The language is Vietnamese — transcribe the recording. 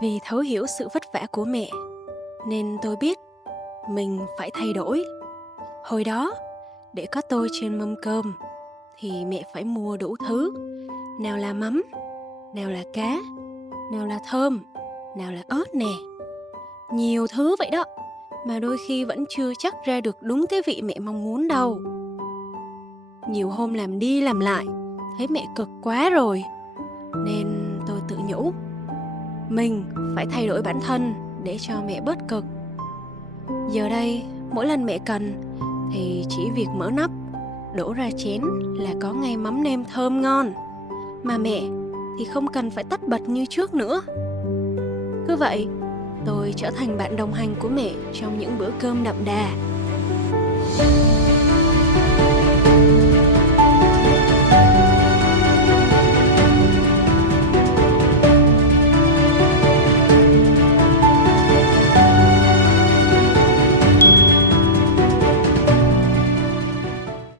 Vì thấu hiểu sự vất vả của mẹ nên tôi biết mình phải thay đổi. Hồi đó, để có tôi trên mâm cơm thì mẹ phải mua đủ thứ. Nào là mắm, nào là cá, nào là thơm, nào là ớt nè. Nhiều thứ vậy đó, mà đôi khi vẫn chưa chắc ra được đúng cái vị mẹ mong muốn đâu. Nhiều hôm làm đi làm lại, thấy mẹ cực quá rồi, nên tôi tự nhủ mình phải thay đổi bản thân để cho mẹ bớt cực. Giờ đây, mỗi lần mẹ cần thì chỉ việc mở nắp, đổ ra chén là có ngay mắm nêm thơm ngon. Mà mẹ thì không cần phải tất bật như trước nữa. Cứ vậy, tôi trở thành bạn đồng hành của mẹ trong những bữa cơm đậm đà.